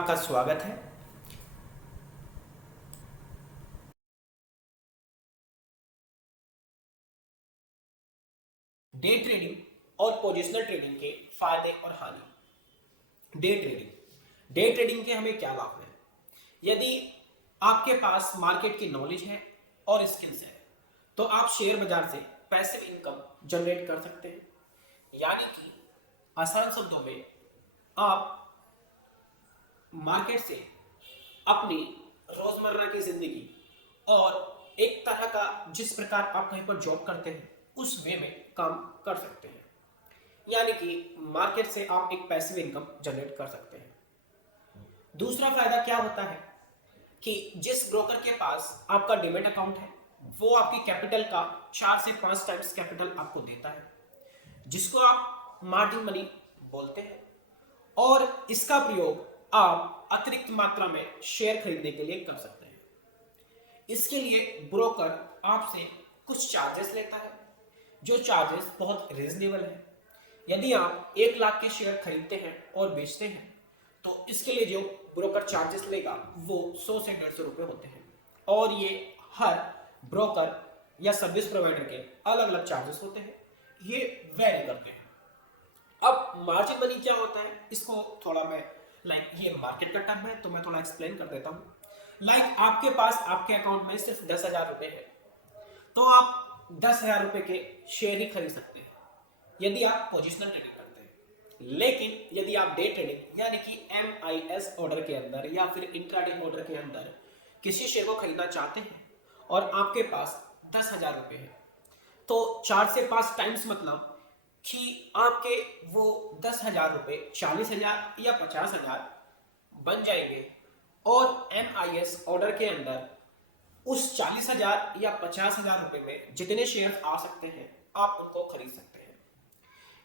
आपका स्वागत है। डे ट्रेडिंग और पोजिशनल ट्रेडिंग के फायदे और हानि। डे ट्रेडिंग के हमें क्या लाभ है? यदि आपके पास मार्केट की नॉलेज है और स्किल्स है तो आप शेयर बाजार से पैसिव इनकम जनरेट कर सकते हैं। यानी कि आसान शब्दों में आप मार्केट से अपनी रोजमर्रा की जिंदगी और एक तरह का जिस प्रकार आप कहीं पर जॉब करते हैं उस वे में काम कर सकते हैं। यानी कि मार्केट से आप एक पैसिव इनकम जनरेट कर सकते हैं। दूसरा फायदा क्या होता है कि जिस ब्रोकर के पास आपका डीमैट अकाउंट है वो आपकी कैपिटल का 4 से 5 टाइम्स कैपिटल आपको देता है, जिसको आप मार्जिन मनी बोलते हैं। और इसका प्रयोग आप अतिरिक्त मात्रा में शेयर खरीदने के लिए कर सकते हैं। इसके लिए ब्रोकर आपसे कुछ चार्जेस लेता है, जो चार्जेस बहुत रीजनेबल है। यदि आप 1 लाख के शेयर खरीदते हैं और बेचते हैं तो इसके लिए जो ब्रोकर चार्जेस लेगा वो 100 से 150 रुपए होते हैं। और ये हर ब्रोकर या सर्विस प्रोवाइडर के अलग अलग चार्जेस होते हैं, ये वेरी करते हैं। अब मार्जिन मनी क्या होता है, इसको थोड़ा मैं ये मार्केट का टर्म है तो मैं थोड़ा एक्सप्लेन कर देता हूँ। आपके पास आपके अकाउंट में सिर्फ 10,000 रुपए है तो आप 10,000 रुपए के शेयर ही खरीद सकते हैं यदि आप पोजिशनल ट्रेडिंग करते हैं। लेकिन यदि आप डे ट्रेडिंग यानी कि MIS ऑर्डर के अंदर या फिर इंट्राडे ऑर्डर के अंदर किसी शेयर को खरीदना चाहते हैं और आपके पास 10,000 रुपए है तो 4 से 5 टाइम्स मतलब कि आपके वो 10,000 रुपए 40,000 या 50,000 बन जाएंगे। और MIS ऑर्डर के अंदर उस 40,000 या 50,000 रुपए में जितने शेयर आ सकते हैं आप उनको खरीद सकते हैं।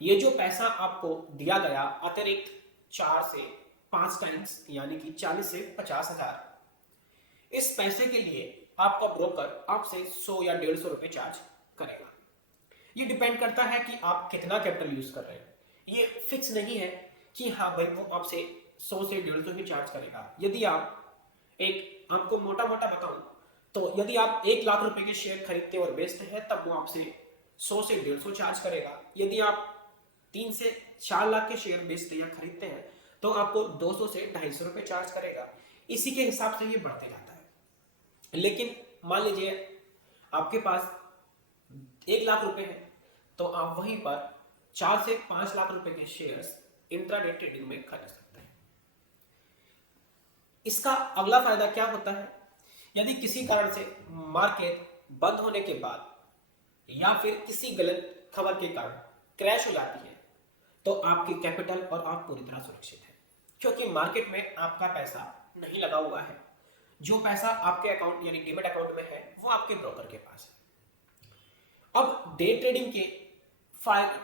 ये जो पैसा आपको दिया गया अतिरिक्त 4 से 5 टाइम्स यानी कि 40 से 50,000, इस पैसे के लिए आपका ब्रोकर आपसे 100 या 150 रुपए चार्ज करेगा। ये डिपेंड करता है कि आप कितना कैपिटल यूज कर रहे हैं। ये फिक्स नहीं है कि हाँ भाई वो आपसे 100 से 150 ही चार्ज करेगा। यदि आप आपको मोटा मोटा बताऊं तो यदि आप 1 लाख रुपए के शेयर खरीदते और बेचते हैं तब वो आपसे 100 से 150 चार्ज करेगा। यदि आप 3 से 4 लाख के शेयर बेचते या खरीदते हैं तो आपको 200 से 250 रुपए चार्ज करेगा। इसी के हिसाब से ये बढ़ते जाता है। लेकिन मान लीजिए आपके पास 1 लाख रुपए है तो आप वहीं पर 4 से 5 लाख रुपए के शेयर्स इंट्राडे ट्रेडिंग में खरीद सकते हैं। इसका अगला फायदा क्या होता है, यदि किसी कारण से मार्केट बंद होने के बाद या फिर किसी गलत खबर के कारण क्रैश हो जाती है तो आपकी कैपिटल और आप पूरी तरह सुरक्षित है, क्योंकि मार्केट में आपका पैसा नहीं लगा हुआ है। जो पैसा आपके अकाउंट यानी डीमैट अकाउंट में है वो आपके ब्रोकर के पास है। अब डे ट्रेडिंग के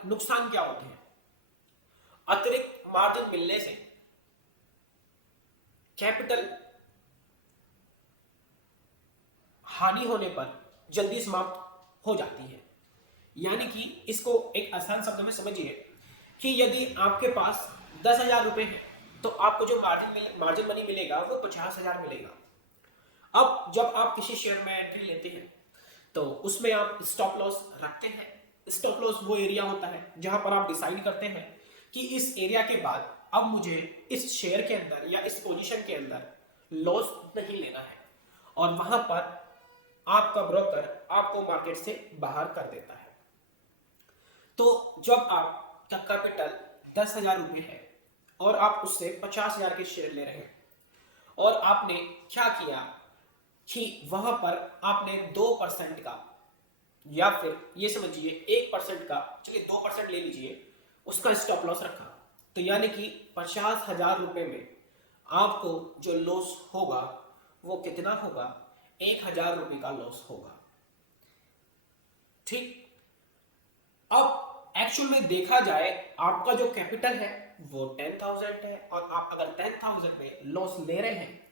नुकसान क्या होते हैं? अतिरिक्त मार्जिन मिलने से कैपिटल हानि होने पर जल्दी समाप्त हो जाती है। यानी कि इसको एक आसान शब्द में समझिए कि यदि आपके पास 10,000 रुपए है तो आपको जो मार्जिन मनी मिलेगा वो 50,000 मिलेगा। अब जब आप किसी शेयर में एंट्री लेते हैं तो उसमें आप स्टॉप लॉस रखते हैं। स्टॉप लॉस वो एरिया होता है जहां पर आप डिसाइड करते हैं कि इस एरिया के बाद अब मुझे इस शेयर के अंदर या इस पोजीशन के अंदर लॉस नहीं लेना है, और वहां पर आपका ब्रोकर आपको मार्केट से बाहर कर देता है। तो जब आपका कैपिटल 10,000 रुपये है और आप उससे 50,000 के शेयर ले रहे हैं और आपने क्या किया कि वहां पर आपने 2% का या फिर ये समझिए 1% का, चलिए 2% ले लीजिए, उसका स्टॉप लॉस रखा, तो यानी कि 50,000 रुपए में आपको जो लॉस होगा वो कितना होगा? 1,000 रुपए का लॉस होगा। ठीक। अब एक्चुअल में देखा जाए आपका जो कैपिटल है वो 10,000 है और आप अगर 10,000 में लॉस ले रहे हैं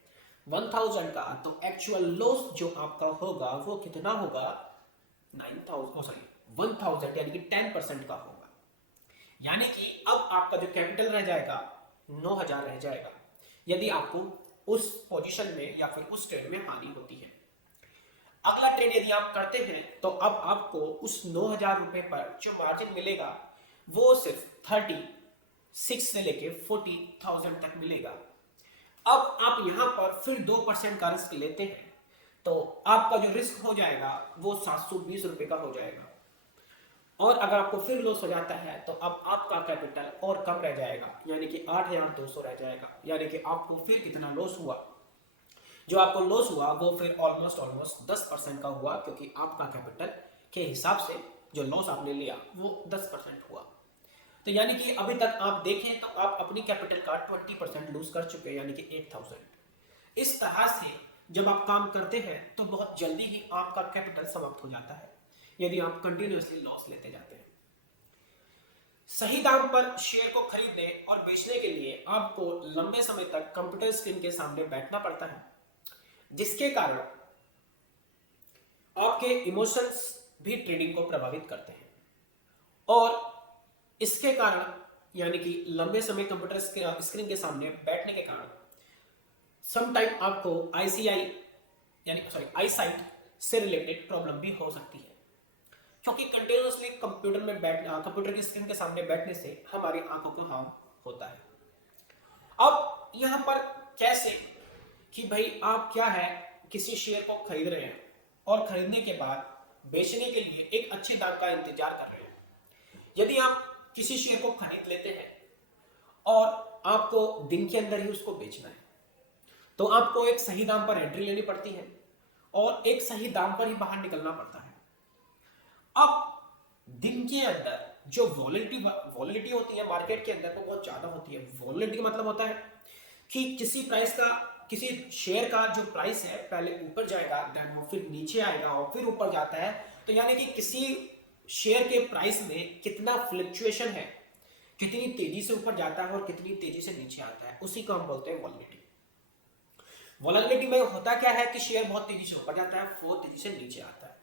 1,000 का, तो एक्चुअल लॉस जो आपका होगा वो कितना होगा? 1,000 यानी कि 10% का होगा। यानी कि अब आपका जो कैपिटल रह जाएगा 9,000 रह जाएगा। यदि आपको उस पोजीशन में या फिर उस ट्रेड में हानि होती है। अगला ट्रेड यदि आप करते हैं तो अब आपको उस 9,000 रुपए पर जो मार्जिन मिलेगा वो सिर्फ 36 से लेके 40,000 तक मिलेगा। अब आप यहां पर फिर 2% का रिस्क लेते हैं तो आपका जो रिस्क हो जाएगा वो 720 रुपए का हो जाएगा। और अगर आपको फिर लॉस हो जाता है तो अब आपका कैपिटल और कम रह जाएगा, यानी कि 8,200 रह जाएगा। यानी कि आपको फिर कितना लॉस हुआ, जो आपको लॉस हुआ वो फिर ऑलमोस्ट 10% का हुआ, क्योंकि आपका कैपिटल के हिसाब से जो लॉस आपने लिया वो 10% हुआ। तो यानी कि अभी तक आप देखें तो आप अपनी कैपिटल का 20% लूज कर चुके हैं, यानी कि 8,000। इस तरह से जब आप काम करते हैं तो बहुत जल्दी ही आपका कैपिटल समाप्त हो जाता है यदि आप कंटिन्यूअसली लॉस लेते जाते हैं। सही दाम पर शेयर को खरीदने और बेचने के लिए आपको लंबे समय तक कंप्यूटर स्क्रीन के सामने बैठना पड़ता है, जिसके कारण आपके इमोशंस भी ट्रेडिंग को प्रभावित करते हैं। और इसके कारण यानी कि लंबे समय कंप्यूटर स्क्रीन के सामने बैठने के कारण समटाइम आपको आई साइट से रिलेटेड प्रॉब्लम भी हो सकती है, क्योंकि कंटिन्यूअसली कंप्यूटर की स्क्रीन के सामने बैठने से हमारी आंखों को हार्म होता है। अब यहां पर कैसे कि भाई आप क्या है किसी शेयर को खरीद रहे हैं और खरीदने के बाद बेचने के लिए एक अच्छे दाम का इंतजार कर रहे हैं। यदि आप किसी शेयर को खरीद लेते हैं और आपको दिन के अंदर ही उसको बेचना है तो आपको एक सही दाम पर एंट्री लेनी पड़ती है और एक सही दाम पर ही बाहर निकलना पड़ता है। अब दिन के अंदर जो वॉलेटिलिटी होती है मार्केट के अंदर वो बहुत ज्यादा होती है। वॉलेटिलिटी मतलब होता है कि किसी शेयर का जो प्राइस है पहले ऊपर जाएगा, देन वो फिर नीचे आएगा और फिर ऊपर जाता है। तो यानी कि किसी शेयर के प्राइस में कितना फ्लक्चुएशन है, कितनी तेजी से ऊपर जाता है और कितनी तेजी से नीचे आता है, उसी को हम बोलते हैं वॉलेटिलिटी। वॉलेटिलिटी में होता क्या है कि शेयर बहुत तेजी से ऊपर जाता है, बहुत तेजी से नीचे आता है।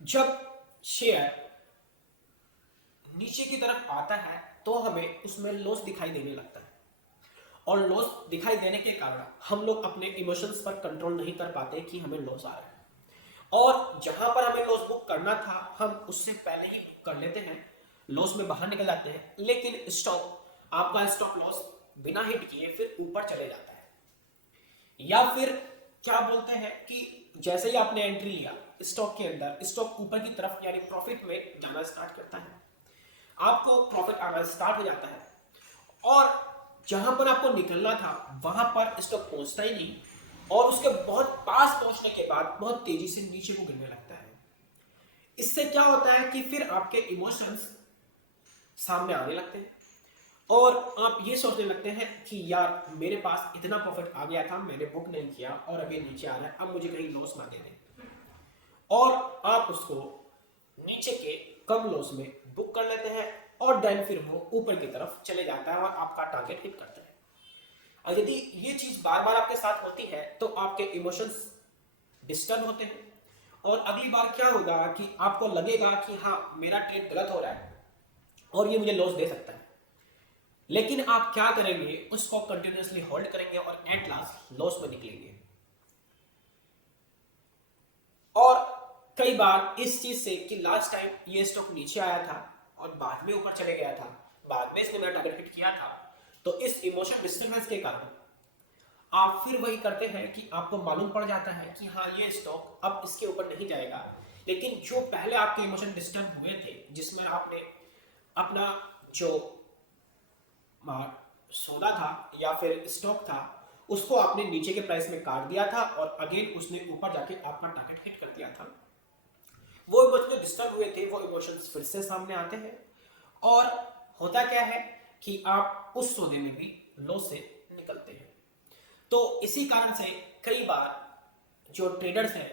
जब शेयर नीचे की तरफ आता है तो हमें उसमें लॉस दिखाई देने लगता है, और लॉस दिखाई देने के कारण हम लोग अपने इमोशंस पर कंट्रोल नहीं कर पाते कि हमें लॉस आ रहा है, और जहां पर हमें लॉस बुक करना था हम उससे पहले ही बुक कर लेते हैं, लॉस में बाहर निकल जाते हैं। लेकिन आपका स्टॉप लॉस बिना हिट किए फिर ऊपर चले जाता है। या फिर क्या बोलते हैं कि जैसे ही आपने एंट्री लिया स्टॉक के अंदर, स्टॉक ऊपर की तरफ यानी प्रॉफिट में जाना स्टार्ट करता है, आपको प्रॉफिट आना स्टार्ट हो जाता है, और जहां पर आपको निकलना था वहां पर स्टॉक पहुंचता ही नहीं, और उसके बहुत पास पहुंचने के बाद बहुत तेजी से नीचे को गिरने लगता है। इससे क्या होता है कि फिर आपके इमोशंस सामने आने लगते हैं और आप ये सोचने लगते हैं कि यार मेरे पास इतना प्रॉफिट आ गया था, मैंने बुक नहीं किया और अभी नीचे आ रहा है, अब मुझे कहीं लॉस ना दे दे, और आप उसको नीचे के कम लॉस में बुक कर लेते हैं और देन फिर वो ऊपर की तरफ चले जाता है और आपका टारगेट हिट करता है। और यदि ये चीज बार बार आपके साथ होती है तो आपके इमोशंस डिस्टर्ब होते हैं, और अगली बार क्या होगा कि आपको लगेगा कि हाँ मेरा ट्रेड गलत हो रहा है और ये मुझे लॉस दे सकता है, लेकिन आप क्या करेंगे, उसको कंटिन्यूअसली होल्ड करेंगे और एट लास्ट लॉस में निकलेंगे। और कई बार इस चीज से कि लास्ट टाइम ये स्टॉक नीचे आया था और बाद में ऊपर चले गया था, बाद में इसने मेरा टारगेट हिट किया था, तो इस इमोशन डिस्टर्बेंस के कारण आप फिर वही करते हैं कि आपको मालूम पड़ जाता है कि हाँ ये स्टॉक अब इसके ऊपर नहीं जाएगा, लेकिन जो पहले आपके इमोशन डिस्टर्ब हुए थे जिसमें आपने अपना जो सौदा था या फिर स्टॉक था उसको आपने नीचे के प्राइस में काट दिया था और अगेन उसने ऊपर जाके आपका टारगेट हिट कर दिया था, वो इमोशन डिस्टर्ब हुए थे, वो इमोशंस फिर से सामने आते हैं, और होता क्या है कि आप उस सौदे में भी लॉस से निकलते हैं। तो इसी कारण से कई बार जो ट्रेडर्स हैं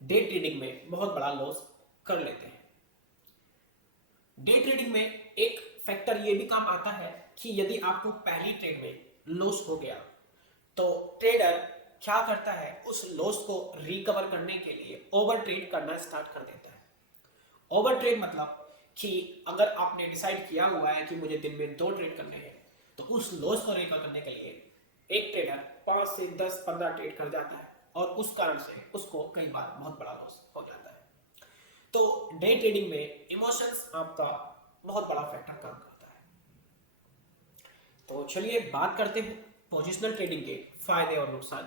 डे ट्रेडिंग में बहुत बड़ा लॉस कर लेते हैं। डे ट्रेडिंग में एक फैक्टर ये भी काम आता है कि यदि आपको पहली ट्रेड में लॉस हो गया तो ट्रेडर क्या करता है, उस लॉस को रिकवर करने के लिए ओवर ट्रेड करना स्टार्ट कर देता है। ओवर ट्रेड मतलब कि अगर आपने डिसाइड किया हुआ है कि मुझे दिन में 2 ट्रेड करने हैं तो उस लॉस को रिकवर करने के लिए एक ट्रेडर 5 से 10 15 ट्रेड कर जाता है और उस कारण से उसको कई बार बहुत बड़ा लॉस हो जाता है। तो डे ट्रेडिंग में इमोशंस आपका बहुत बड़ा फैक्टर काम करता है। तो चलिए बात करते हैं पोजिशनल ट्रेडिंग के फायदे और नुकसान।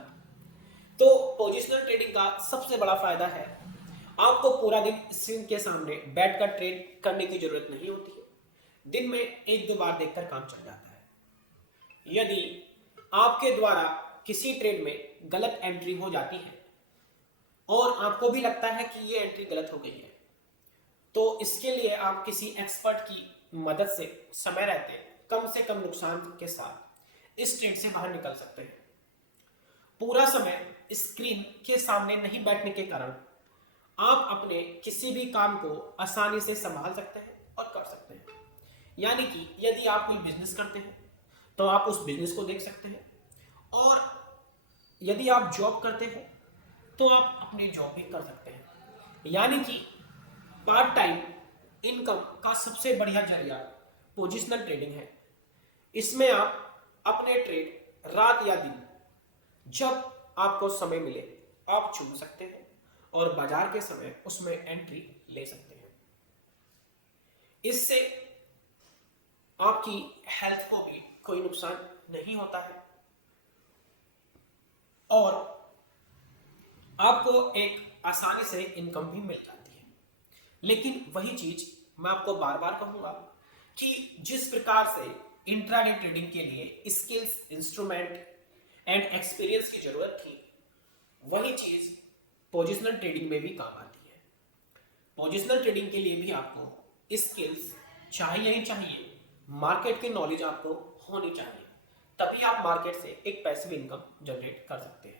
तो पोजिशनल ट्रेडिंग का सबसे बड़ा फायदा है आपको पूरा दिन स्क्रीन के सामने बैठकर ट्रेड करने की जरूरत नहीं होती है। दिन में एक दो बार देखकर काम चल जाता है। यदि आपके द्वारा किसी ट्रेड में गलत एंट्री हो जाती है और आपको भी लगता है कि ये एंट्री गलत हो गई है, तो इसके लिए आप किसी एक्सपर्ट की मदद से समय रहते कम से कम नुकसान के साथ इस ट्रेड से बाहर निकल सकते हैं। पूरा समय स्क्रीन के सामने नहीं बैठने के कारण आप अपने किसी भी काम को आसानी से संभाल सकते हैं और कर सकते हैं। यानी कि यदि आप कोई बिजनेस करते हैं तो आप उस बिजनेस को देख सकते हैं, और यदि आप जॉब करते हैं तो आप अपनी जॉब भी कर सकते हैं। यानी कि पार्ट टाइम इनकम का सबसे बढ़िया जरिया पोजिशनल ट्रेडिंग है। इसमें आप अपने ट्रेड रात या दिन जब आपको समय मिले आप चुन सकते हैं और बाजार के समय उसमें एंट्री ले सकते हैं। इससे आपकी हेल्थ को भी कोई नुकसान नहीं होता है और आपको एक आसानी से इनकम भी मिल जाती है। लेकिन वही चीज मैं आपको बार बार कहूंगा कि जिस प्रकार से इंट्राडे ट्रेडिंग के लिए स्किल्स, इंस्ट्रूमेंट एंड एक्सपीरियंस की जरूरत थी, वही चीज पोजिशनल ट्रेडिंग में भी काम आती है। पोजिशनल ट्रेडिंग के लिए भी आपको स्किल्स चाहिए ही चाहिए, मार्केट की नॉलेज आपको होनी चाहिए, तभी आप मार्केट से एक पैसिव इनकम जनरेट कर सकते हैं।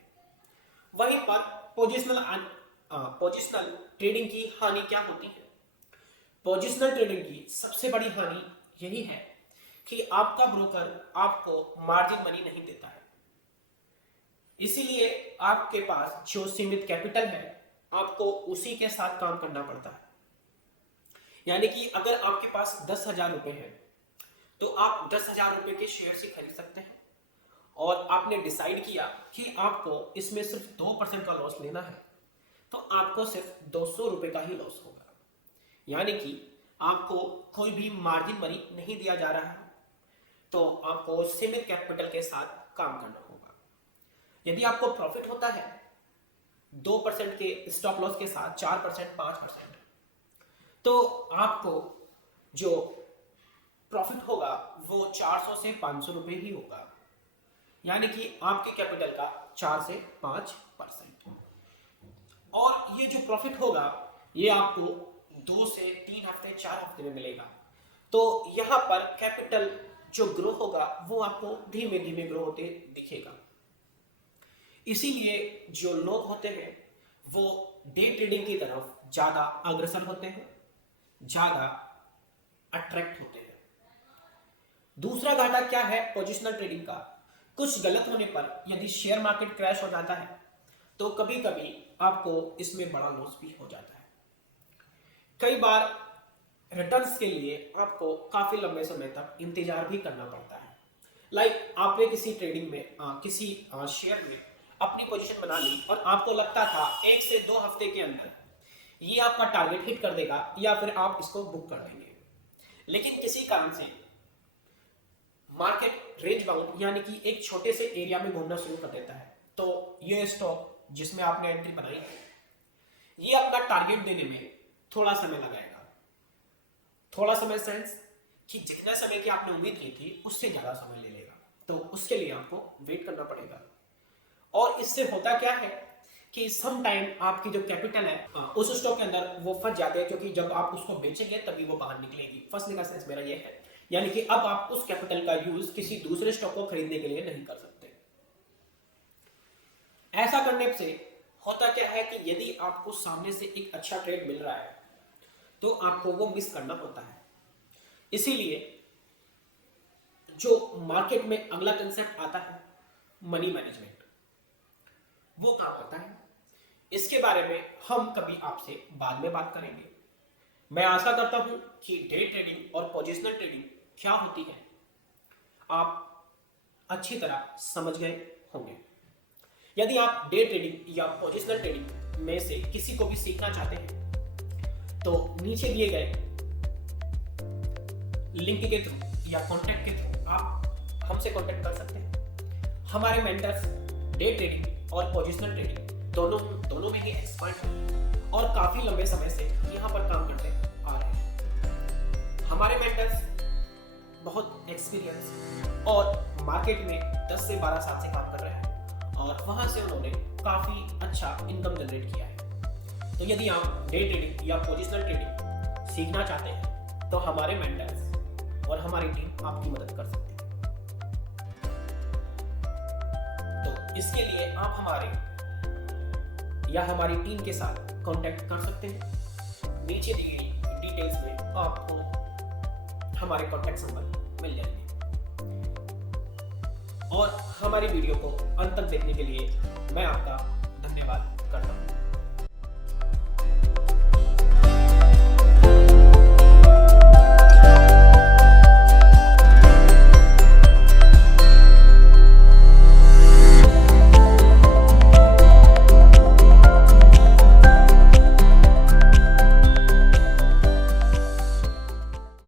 वहीं पर पोजिशनल ट्रेडिंग की हानि क्या होती है? पोजिशनल ट्रेडिंग की सबसे बड़ी हानि यही है कि आपका ब्रोकर आपको मार्जिन मनी नहीं देता है। इसीलिए आपके पास जो सीमित कैपिटल है आपको उसी के साथ काम करना पड़ता है। यानी कि अगर आपके पास 10,000 रुपए है तो आप 10,000 रुपए के शेयर से खरीद सकते हैं, और आपने डिसाइड किया कि आपको इसमें सिर्फ 2% का लॉस लेना है, तो आपको सिर्फ 200 रुपए का ही लॉस होगा। यानी कि आपको कोई भी मार्जिन मनी नहीं दिया जा रहा है, तो आपको सीमित कैपिटल के साथ काम करना होगा। यदि आपको प्रॉफिट होता है 2% के स्टॉप लॉस के साथ 4%, 5%, तो आपको जो प्रॉफिट होगा वो 400 से 500 रुपए ही होगा। यानी कि आपके कैपिटल का 4 से 5%। और ये जो प्रॉफिट होगा ये आपको 2 से 3 हफ्ते, 4 हफ्ते में मिलेगा। तो यहाँ पर कैपिटल जो ग्रो होगा वो आपको धीमे धीमे ग्रो होते दिखेगा। इसीलिए जो लोग होते हैं वो डे ट्रेडिंग की तरफ ज्यादा अग्रसर होते हैं, ज्यादा अट्रैक्ट होते हैं। दूसरा घाटा क्या है पोजिशनल ट्रेडिंग का? कुछ गलत होने पर यदि शेयर मार्केट क्रैश हो जाता है तो कभी कभी आपको इसमें बड़ा लॉस भी हो जाता है। कई बार रिटर्न्स के लिए आपको काफी लंबे समय तक इंतजार भी करना पड़ता है। लाइक आपने किसी ट्रेडिंग में किसी शेयर में अपनी पोजीशन बना ली और आपको लगता था 1 से 2 हफ्ते के अंदर ये आपका टारगेट हिट कर देगा या फिर आप इसको बुक कर देंगे, लेकिन किसी कारण से मार्केट रेंज बाउंड यानी कि एक छोटे से एरिया में घूमना शुरू कर देता है, तो ये स्टॉक जिसमें आपने एंट्री बनाई है ये अपना टारगेट देने में थोड़ा समय लगाएगा। थोड़ा समय सेंस कि जितना समय की आपने उम्मीद की थी उससे ज्यादा समय ले लेगा, तो उसके लिए आपको वेट करना पड़ेगा। और इससे होता क्या है कि सम टाइम आपकी जो कैपिटल है उस स्टॉक के अंदर वो फंस जाते हैं, क्योंकि जब आप उसको बेचेंगे तभी वो बाहर निकलेगी। फंसने का सेंस मेरा ये है, यानी कि अब आप उस कैपिटल का यूज किसी दूसरे स्टॉक को खरीदने के लिए नहीं कर सकते। ऐसा करने से होता क्या है कि यदि आपको सामने से एक अच्छा ट्रेड मिल रहा है तो आपको वो मिस करना होता है। इसीलिए जो मार्केट में अगला कंसेप्ट आता है मनी मैनेजमेंट, वो काम आता है। इसके बारे में हम कभी आपसे बाद में बात करेंगे। मैं आशा करता हूं कि डे ट्रेडिंग और पोजिशनल ट्रेडिंग क्या होती है आप अच्छी तरह समझ गए होंगे। यदि आप डे ट्रेडिंग या पोजिशनल ट्रेडिंग में से किसी को भी सीखना चाहते हैं तो नीचे दिए गए लिंक के थ्रू या कॉन्टैक्ट के थ्रू आप हमसे कॉन्टैक्ट कर सकते हैं। हमारे मेंटर्स डे ट्रेडिंग और पोजिशनल ट्रेडिंग दोनों में ही एक्सपर्ट हैं और काफी लंबे समय से यहाँ पर काम करते आ रहे हैं। हमारे मेंटर्स बहुत एक्सपीरियंस और मार्केट में 10 से 12 साल से काम कर रहे हैं और वहां से उन्होंने काफी अच्छा इनकम जनरेट किया है। तो यदि आप डे ट्रेडिंग या पोजिशनल ट्रेडिंग सीखना चाहते हैं तो हमारे मेंटर्स और हमारी टीम आपकी मदद कर सकती है। तो इसके लिए आप हमारे या हमारी टीम के साथ कांटेक्ट कर सकते हैं। नीचे दी गई डिटेल्स में आपको हमारे कांटेक्ट नंबर मिल जाएंगे। और हमारी वीडियो को अंत तक देखने के लिए मैं आपका धन्यवाद करता हूँ।